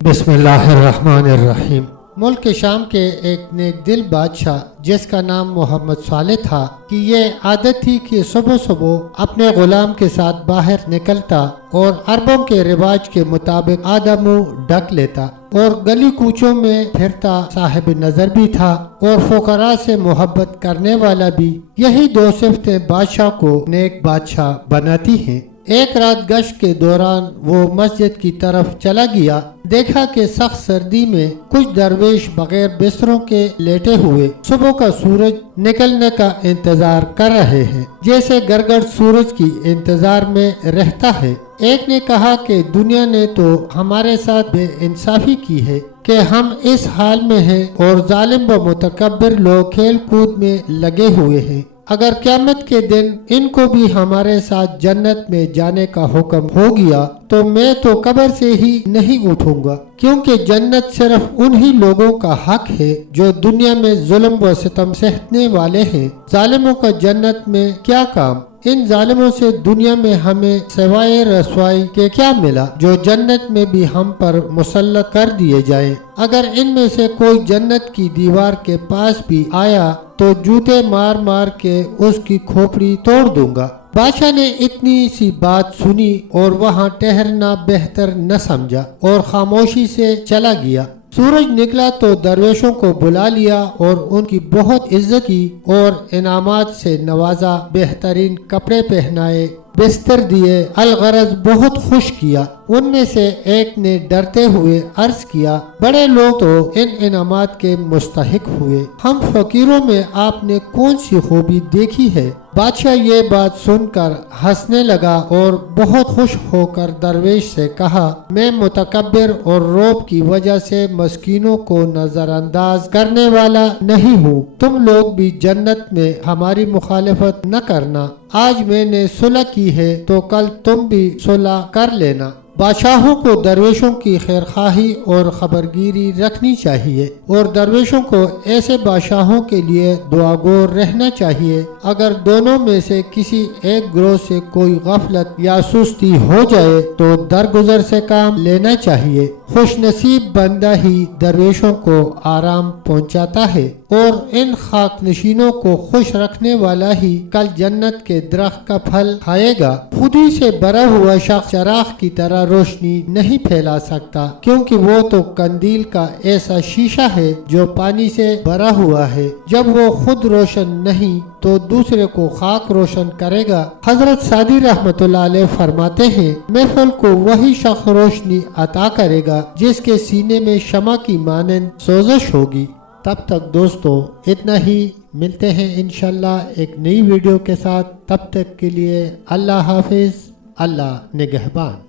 بسم اللہ الرحمن الرحیم۔ ملک شام کے ایک نیک دل بادشاہ جس کا نام محمد صالح تھا کہ یہ عادت تھی کہ صبح صبح اپنے غلام کے ساتھ باہر نکلتا اور عربوں کے رواج کے مطابق آدھا منہ ڈھک لیتا اور گلی کوچوں میں پھرتا صاحب نظر بھی تھا اور فقراء سے محبت کرنے والا بھی۔ یہی دو صفتیں بادشاہ کو نیک بادشاہ بناتی ہیں۔ ایک رات گشت کے دوران وہ مسجد کی طرف چلا گیا، دیکھا کہ سخت سردی میں کچھ درویش بغیر بستروں کے لیٹے ہوئے صبح کا سورج نکلنے کا انتظار کر رہے ہیں، جیسے گرگٹ سورج کی انتظار میں رہتا ہے۔ ایک نے کہا کہ دنیا نے تو ہمارے ساتھ بے انصافی کی ہے کہ ہم اس حال میں ہیں اور ظالم و متکبر لوگ کھیل کود میں لگے ہوئے ہیں۔ اگر قیامت کے دن ان کو بھی ہمارے ساتھ جنت میں جانے کا حکم ہو گیا تو میں تو قبر سے ہی نہیں اٹھوں گا، کیونکہ جنت صرف انہی لوگوں کا حق ہے جو دنیا میں ظلم و ستم سہنے والے ہیں۔ ظالموں کا جنت میں کیا کام؟ ان ظالموں سے دنیا میں ہمیں سوائے رسوائی کے کیا ملا جو جنت میں بھی ہم پر مسلط کر دیے جائیں۔ اگر ان میں سے کوئی جنت کی دیوار کے پاس بھی آیا تو جوتے مار مار کے اس کی کھوپڑی توڑ دوں گا۔ بادشاہ نے اتنی سی بات سنی اور وہاں ٹھہرنا بہتر نہ سمجھا اور خاموشی سے چلا گیا۔ سورج نکلا تو درویشوں کو بلا لیا اور ان کی بہت عزت کی اور انعامات سے نوازا، بہترین کپڑے پہنائے، بستر دیے، الغرض بہت خوش کیا۔ ان میں سے ایک نے ڈرتے ہوئے عرض کیا، بڑے لوگ تو ان انعامات کے مستحق ہوئے، ہم فقیروں میں آپ نے کون سی خوبی دیکھی ہے؟ بادشاہ یہ بات سن کر ہنسنے لگا اور بہت خوش ہو کر درویش سے کہا، میں متکبر اور رعب کی وجہ سے مسکینوں کو نظر انداز کرنے والا نہیں ہوں۔ تم لوگ بھی جنت میں ہماری مخالفت نہ کرنا۔ آج میں نے صلح کی ہے تو کل تم بھی صلح کر لینا۔ بادشاہوں کو درویشوں کی خیرخواہی اور خبرگیری رکھنی چاہیے اور درویشوں کو ایسے بادشاہوں کے لیے دعاگور رہنا چاہیے۔ اگر دونوں میں سے کسی ایک گروہ سے کوئی غفلت یا سستی ہو جائے تو درگزر سے کام لینا چاہیے۔ خوش نصیب بندہ ہی درویشوں کو آرام پہنچاتا ہے اور ان خاک نشینوں کو خوش رکھنے والا ہی کل جنت کے درخت کا پھل کھائے گا۔ خودی سے بھرا ہوا شخص چراغ کی طرح روشنی نہیں پھیلا سکتا، کیونکہ وہ تو قندیل کا ایسا شیشہ ہے جو پانی سے بھرا ہوا ہے۔ جب وہ خود روشن نہیں تو دوسرے کو خاک روشن کرے گا۔ حضرت سعدی رحمۃ اللہ علیہ فرماتے ہیں، محفل کو وہی شخص روشنی عطا کرے گا جس کے سینے میں شمع کی مانند سوزش ہوگی۔ تب تک دوستو اتنا ہی، ملتے ہیں انشاءاللہ ایک نئی ویڈیو کے ساتھ۔ تب تک کے لیے اللہ حافظ، اللہ نگہبان۔